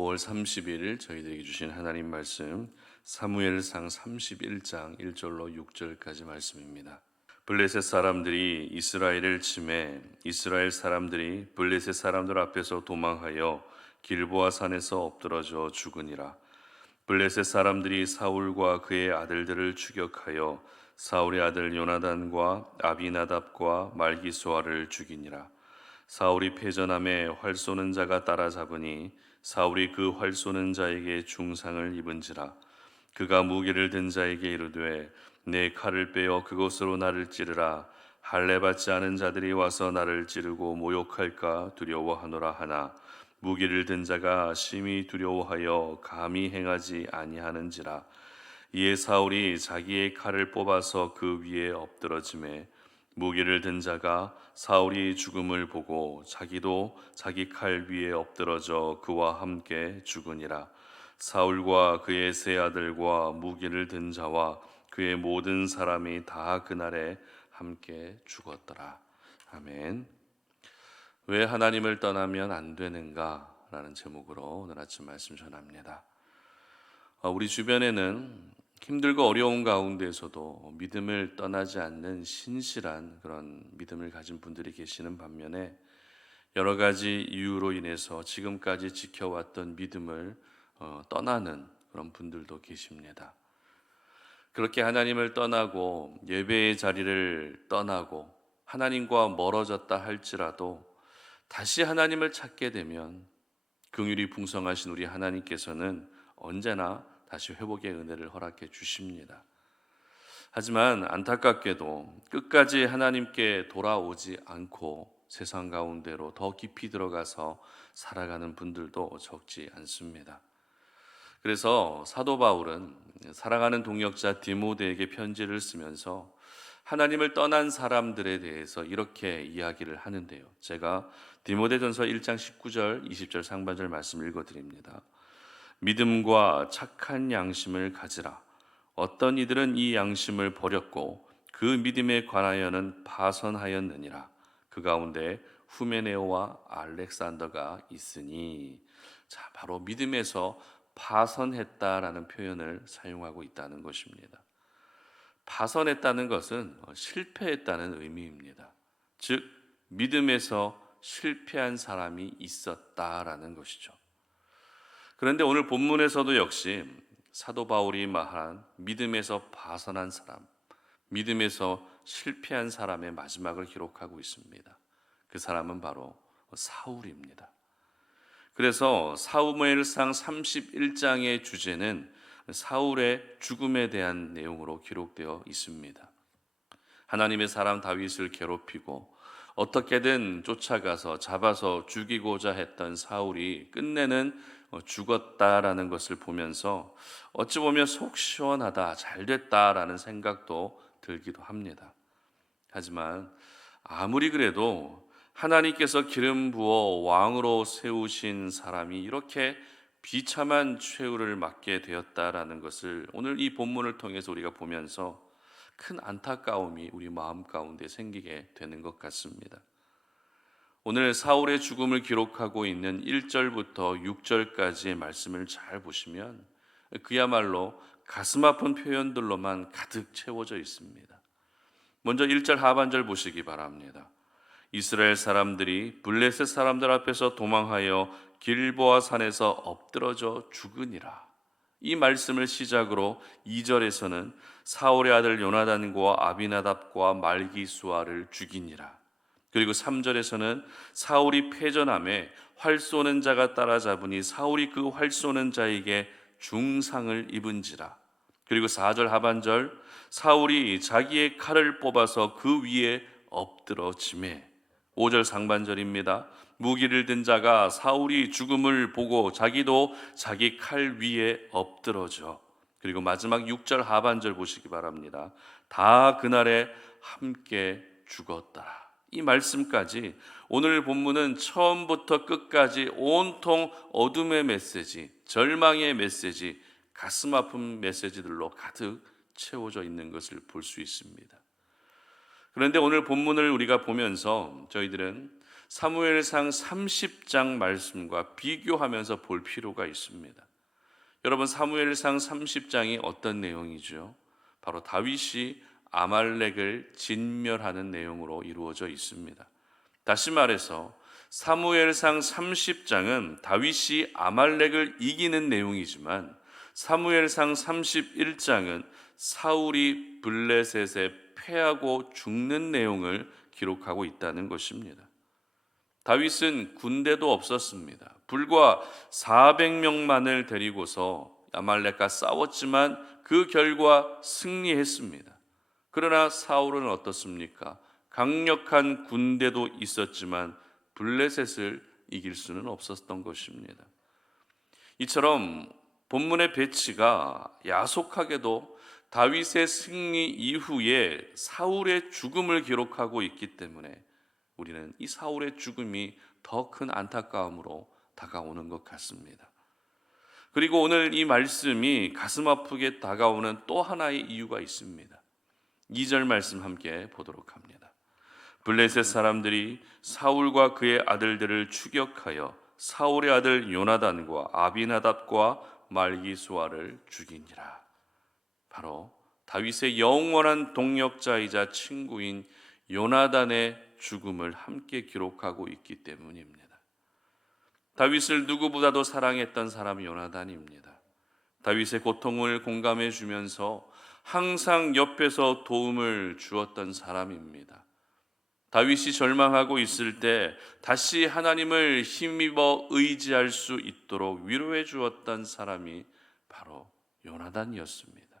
5월 30일 저희들에게 주신 하나님 말씀 사무엘상 31장 1절로 6절까지 말씀입니다. 블레셋 사람들이 이스라엘을 치매 이스라엘 사람들이 블레셋 사람들 앞에서 도망하여 길보아 산에서 엎드러져 죽으니라. 블레셋 사람들이 사울과 그의 아들들을 추격하여 사울의 아들 요나단과 아비나답과 말기수아를 죽이니라. 사울이 패전함에 활 쏘는 자가 따라잡으니 사울이 그 활 쏘는 자에게 중상을 입은지라. 그가 무기를 든 자에게 이르되 내 칼을 빼어 그것으로 나를 찌르라. 할례 받지 않은 자들이 와서 나를 찌르고 모욕할까 두려워하노라 하나 무기를 든 자가 심히 두려워하여 감히 행하지 아니하는지라. 이에 사울이 자기의 칼을 뽑아서 그 위에 엎드러지매 무기를 든 자가 사울이 죽음을 보고 자기도 자기 칼 위에 엎드러져 그와 함께 죽으니라. 사울과 그의 세 아들과 무기를 든 자와 그의 모든 사람이 다 그날에 함께 죽었더라. 아멘. 왜 하나님을 떠나면 안 되는가? 라는 제목으로 오늘 아침 말씀 전합니다. 우리 주변에는 힘들고 어려운 가운데에서도 믿음을 떠나지 않는 신실한 그런 믿음을 가진 분들이 계시는 반면에 여러 가지 이유로 인해서 지금까지 지켜왔던 믿음을 떠나는 그런 분들도 계십니다. 그렇게 하나님을 떠나고 예배의 자리를 떠나고 하나님과 멀어졌다 할지라도 다시 하나님을 찾게 되면 긍휼이 풍성하신 우리 하나님께서는 언제나 다시 회복의 은혜를 허락해 주십니다. 하지만 안타깝게도 끝까지 하나님께 돌아오지 않고 세상 가운데로 더 깊이 들어가서 살아가는 분들도 적지 않습니다. 그래서 사도 바울은 사랑하는 동역자 디모데에게 편지를 쓰면서 하나님을 떠난 사람들에 대해서 이렇게 이야기를 하는데요. 제가 디모데전서 1장 19절, 20절 상반절 말씀 읽어드립니다. 믿음과 착한 양심을 가지라. 어떤 이들은 이 양심을 버렸고 그 믿음에 관하여는 파선하였느니라. 그 가운데 후메네오와 알렉산더가 있으니. 자, 바로 믿음에서 파선했다라는 표현을 사용하고 있다는 것입니다. 파선했다는 것은 실패했다는 의미입니다. 즉 믿음에서 실패한 사람이 있었다라는 것이죠. 그런데 오늘 본문에서도 역시 사도 바울이 말한 믿음에서 파선한 사람, 믿음에서 실패한 사람의 마지막을 기록하고 있습니다. 그 사람은 바로 사울입니다. 그래서 사무엘상 31장의 주제는 사울의 죽음에 대한 내용으로 기록되어 있습니다. 하나님의 사람 다윗을 괴롭히고 어떻게든 쫓아가서 잡아서 죽이고자 했던 사울이 끝내는 죽었다라는 것을 보면서 어찌 보면 속 시원하다, 잘 됐다라는 생각도 들기도 합니다. 하지만 아무리 그래도 하나님께서 기름 부어 왕으로 세우신 사람이 이렇게 비참한 최후를 맞게 되었다라는 것을 오늘 이 본문을 통해서 우리가 보면서 큰 안타까움이 우리 마음 가운데 생기게 되는 것 같습니다. 오늘 사울의 죽음을 기록하고 있는 1절부터 6절까지의 말씀을 잘 보시면 그야말로 가슴 아픈 표현들로만 가득 채워져 있습니다. 먼저 1절 하반절 보시기 바랍니다. 이스라엘 사람들이 블레셋 사람들 앞에서 도망하여 길보아 산에서 엎드러져 죽으니라. 이 말씀을 시작으로 2절에서는 사울의 아들 요나단과 아비나답과 말기수아를 죽이니라. 그리고 3절에서는 사울이 패전함에 활 쏘는 자가 따라잡으니 사울이 그 활 쏘는 자에게 중상을 입은지라. 그리고 4절 하반절 사울이 자기의 칼을 뽑아서 그 위에 엎드러지매. 5절 상반절입니다. 무기를 든 자가 사울이 죽음을 보고 자기도 자기 칼 위에 엎드러져. 그리고 마지막 6절 하반절 보시기 바랍니다. 다 그날에 함께 죽었더라. 이 말씀까지 오늘 본문은 처음부터 끝까지 온통 어둠의 메시지, 절망의 메시지, 가슴 아픈 메시지들로 가득 채워져 있는 것을 볼 수 있습니다. 그런데 오늘 본문을 우리가 보면서 저희들은 사무엘상 30장 말씀과 비교하면서 볼 필요가 있습니다. 여러분, 사무엘상 30장이 어떤 내용이죠? 바로 다윗이 아말렉을 진멸하는 내용으로 이루어져 있습니다. 다시 말해서 사무엘상 30장은 다윗이 아말렉을 이기는 내용이지만 사무엘상 31장은 사울이 블레셋에 패하고 죽는 내용을 기록하고 있다는 것입니다. 다윗은 군대도 없었습니다. 불과 400명만을 데리고서 아말렉과 싸웠지만 그 결과 승리했습니다. 그러나 사울은 어떻습니까? 강력한 군대도 있었지만 블레셋을 이길 수는 없었던 것입니다. 이처럼 본문의 배치가 야속하게도 다윗의 승리 이후에 사울의 죽음을 기록하고 있기 때문에 우리는 이 사울의 죽음이 더 큰 안타까움으로 다가오는 것 같습니다. 그리고 오늘 이 말씀이 가슴 아프게 다가오는 또 하나의 이유가 있습니다. 2절 말씀 함께 보도록 합니다. 블레셋 사람들이 사울과 그의 아들들을 추격하여 사울의 아들 요나단과 아비나답과 말기수아를 죽이니라. 바로 다윗의 영원한 동역자이자 친구인 요나단의 죽음을 함께 기록하고 있기 때문입니다. 다윗을 누구보다도 사랑했던 사람이 요나단입니다. 다윗의 고통을 공감해 주면서 항상 옆에서 도움을 주었던 사람입니다. 다윗이 절망하고 있을 때 다시 하나님을 힘입어 의지할 수 있도록 위로해 주었던 사람이 바로 요나단이었습니다.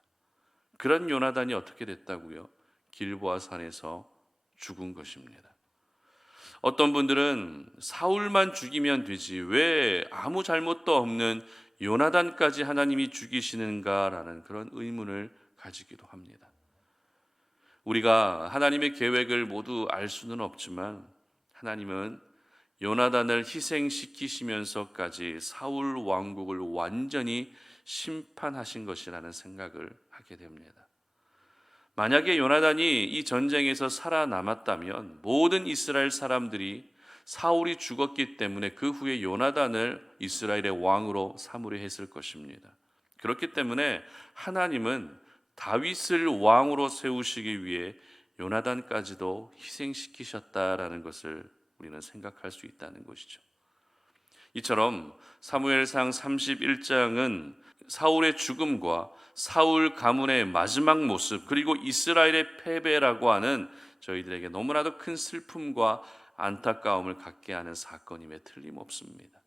그런 요나단이 어떻게 됐다고요? 길보아 산에서 죽은 것입니다. 어떤 분들은 사울만 죽이면 되지 왜 아무 잘못도 없는 요나단까지 하나님이 죽이시는가라는 그런 의문을 가지기도 합니다. 우리가 하나님의 계획을 모두 알 수는 없지만 하나님은 요나단을 희생시키시면서까지 사울 왕국을 완전히 심판하신 것이라는 생각을 하게 됩니다. 만약에 요나단이 이 전쟁에서 살아남았다면 모든 이스라엘 사람들이 사울이 죽었기 때문에 그 후에 요나단을 이스라엘의 왕으로 삼으려 했을 것입니다. 그렇기 때문에 하나님은 다윗을 왕으로 세우시기 위해 요나단까지도 희생시키셨다라는 것을 우리는 생각할 수 있다는 것이죠. 이처럼 사무엘상 31장은 사울의 죽음과 사울 가문의 마지막 모습, 그리고 이스라엘의 패배라고 하는 저희들에게 너무나도 큰 슬픔과 안타까움을 갖게 하는 사건임에 틀림없습니다.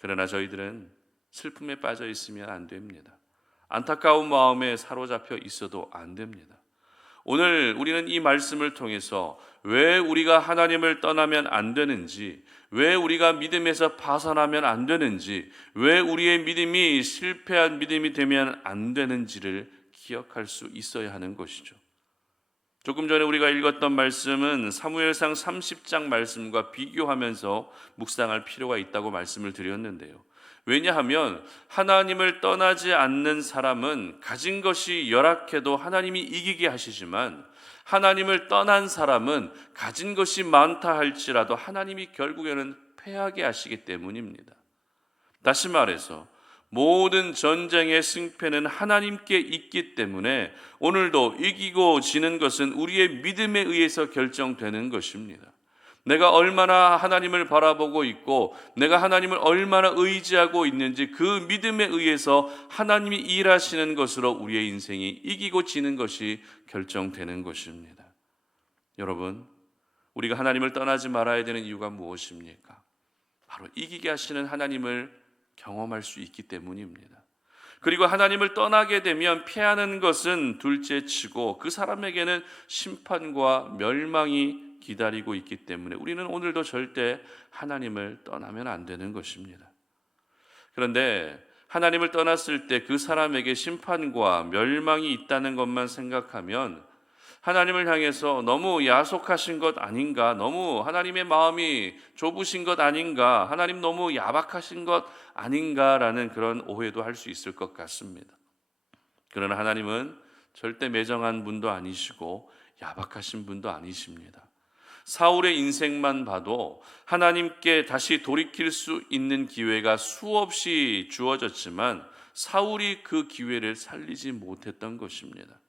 그러나 저희들은 슬픔에 빠져 있으면 안 됩니다. 안타까운 마음에 사로잡혀 있어도 안 됩니다. 오늘 우리는 이 말씀을 통해서 왜 우리가 하나님을 떠나면 안 되는지, 왜 우리가 믿음에서 파산하면 안 되는지, 왜 우리의 믿음이 실패한 믿음이 되면 안 되는지를 기억할 수 있어야 하는 것이죠. 조금 전에 우리가 읽었던 말씀은 사무엘상 30장 말씀과 비교하면서 묵상할 필요가 있다고 말씀을 드렸는데요. 왜냐하면 하나님을 떠나지 않는 사람은 가진 것이 열악해도 하나님이 이기게 하시지만 하나님을 떠난 사람은 가진 것이 많다 할지라도 하나님이 결국에는 패하게 하시기 때문입니다. 다시 말해서 모든 전쟁의 승패는 하나님께 있기 때문에 오늘도 이기고 지는 것은 우리의 믿음에 의해서 결정되는 것입니다. 내가 얼마나 하나님을 바라보고 있고 내가 하나님을 얼마나 의지하고 있는지 그 믿음에 의해서 하나님이 일하시는 것으로 우리의 인생이 이기고 지는 것이 결정되는 것입니다. 여러분, 우리가 하나님을 떠나지 말아야 되는 이유가 무엇입니까? 바로 이기게 하시는 하나님을 경험할 수 있기 때문입니다. 그리고 하나님을 떠나게 되면 피하는 것은 둘째치고 그 사람에게는 심판과 멸망이 기다리고 있기 때문에 우리는 오늘도 절대 하나님을 떠나면 안 되는 것입니다. 그런데 하나님을 떠났을 때 그 사람에게 심판과 멸망이 있다는 것만 생각하면 하나님을 향해서 너무 야속하신 것 아닌가, 너무 하나님의 마음이 좁으신 것 아닌가, 하나님 너무 야박하신 것 아닌가라는 그런 오해도 할 수 있을 것 같습니다. 그러나 하나님은 절대 매정한 분도 아니시고 야박하신 분도 아니십니다. 사울의 인생만 봐도 하나님께 다시 돌이킬 수 있는 기회가 수없이 주어졌지만 사울이 그 기회를 살리지 못했던 것입니다.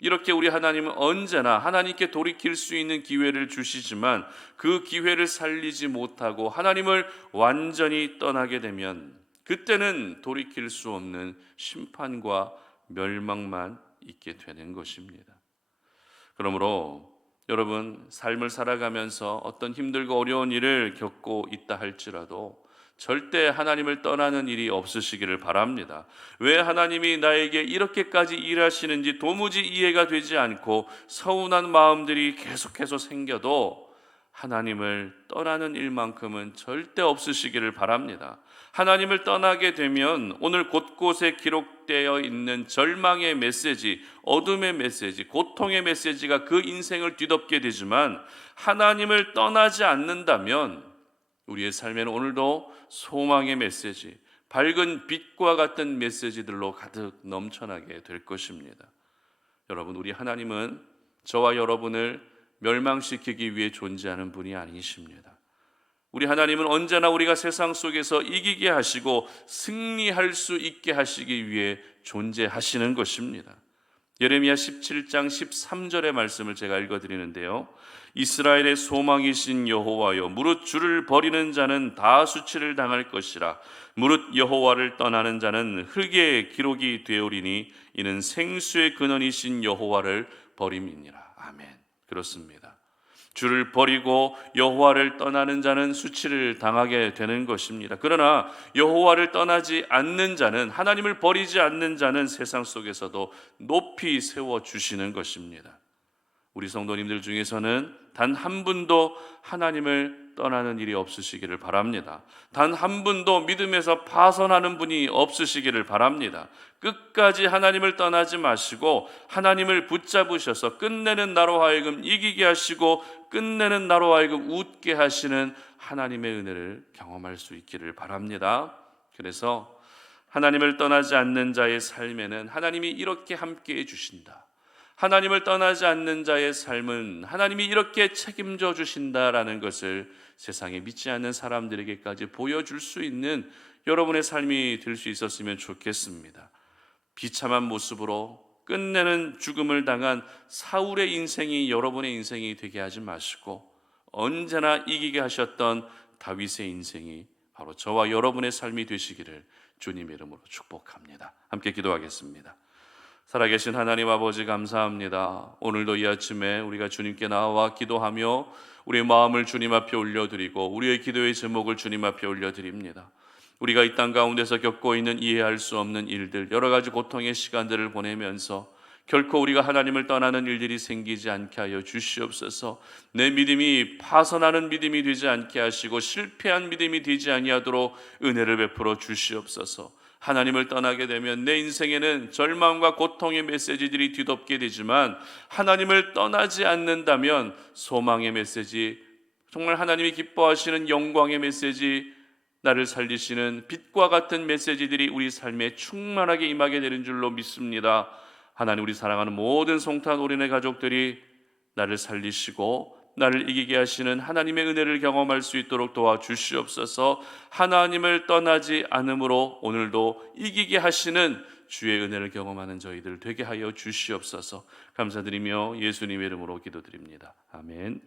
이렇게 우리 하나님은 언제나 하나님께 돌이킬 수 있는 기회를 주시지만 그 기회를 살리지 못하고 하나님을 완전히 떠나게 되면 그때는 돌이킬 수 없는 심판과 멸망만 있게 되는 것입니다. 그러므로 여러분, 삶을 살아가면서 어떤 힘들고 어려운 일을 겪고 있다 할지라도 절대 하나님을 떠나는 일이 없으시기를 바랍니다. 왜 하나님이 나에게 이렇게까지 일하시는지 도무지 이해가 되지 않고 서운한 마음들이 계속해서 생겨도 하나님을 떠나는 일만큼은 절대 없으시기를 바랍니다. 하나님을 떠나게 되면 오늘 곳곳에 기록되어 있는 절망의 메시지, 어둠의 메시지, 고통의 메시지가 그 인생을 뒤덮게 되지만 하나님을 떠나지 않는다면 우리의 삶에는 오늘도 소망의 메시지, 밝은 빛과 같은 메시지들로 가득 넘쳐나게 될 것입니다. 여러분, 우리 하나님은 저와 여러분을 멸망시키기 위해 존재하는 분이 아니십니다. 우리 하나님은 언제나 우리가 세상 속에서 이기게 하시고 승리할 수 있게 하시기 위해 존재하시는 것입니다. 예레미야 17장 13절의 말씀을 제가 읽어드리는데요. 이스라엘의 소망이신 여호와여, 무릇 주를 버리는 자는 다 수치를 당할 것이라. 무릇 여호와를 떠나는 자는 흙의 기록이 되오리니 이는 생수의 근원이신 여호와를 버림이니라. 아멘. 그렇습니다. 주를 버리고 여호와를 떠나는 자는 수치를 당하게 되는 것입니다. 그러나 여호와를 떠나지 않는 자는, 하나님을 버리지 않는 자는 세상 속에서도 높이 세워주시는 것입니다. 우리 성도님들 중에서는 단 한 분도 하나님을 떠나는 일이 없으시기를 바랍니다. 단 한 분도 믿음에서 파선하는 분이 없으시기를 바랍니다. 끝까지 하나님을 떠나지 마시고 하나님을 붙잡으셔서 끝내는 나로 하여금 이기게 하시고 끝내는 나로 하여금 웃게 하시는 하나님의 은혜를 경험할 수 있기를 바랍니다. 그래서 하나님을 떠나지 않는 자의 삶에는 하나님이 이렇게 함께해 주신다. 하나님을 떠나지 않는 자의 삶은 하나님이 이렇게 책임져 주신다라는 것을 세상에 믿지 않는 사람들에게까지 보여줄 수 있는 여러분의 삶이 될 수 있었으면 좋겠습니다. 비참한 모습으로 끝내는 죽음을 당한 사울의 인생이 여러분의 인생이 되게 하지 마시고 언제나 이기게 하셨던 다윗의 인생이 바로 저와 여러분의 삶이 되시기를 주님의 이름으로 축복합니다. 함께 기도하겠습니다. 살아계신 하나님 아버지, 감사합니다. 오늘도 이 아침에 우리가 주님께 나와 기도하며 우리의 마음을 주님 앞에 올려드리고 우리의 기도의 제목을 주님 앞에 올려드립니다. 우리가 이 땅 가운데서 겪고 있는 이해할 수 없는 일들, 여러 가지 고통의 시간들을 보내면서 결코 우리가 하나님을 떠나는 일들이 생기지 않게 하여 주시옵소서. 내 믿음이 파선하는 믿음이 되지 않게 하시고 실패한 믿음이 되지 아니하도록 은혜를 베풀어 주시옵소서. 하나님을 떠나게 되면 내 인생에는 절망과 고통의 메시지들이 뒤덮게 되지만 하나님을 떠나지 않는다면 소망의 메시지, 정말 하나님이 기뻐하시는 영광의 메시지, 나를 살리시는 빛과 같은 메시지들이 우리 삶에 충만하게 임하게 되는 줄로 믿습니다. 하나님, 우리 사랑하는 모든 송탄 오륜의 가족들이 나를 살리시고 나를 이기게 하시는 하나님의 은혜를 경험할 수 있도록 도와주시옵소서. 하나님을 떠나지 않음으로 오늘도 이기게 하시는 주의 은혜를 경험하는 저희들 되게 하여 주시옵소서. 감사드리며 예수님의 이름으로 기도드립니다. 아멘.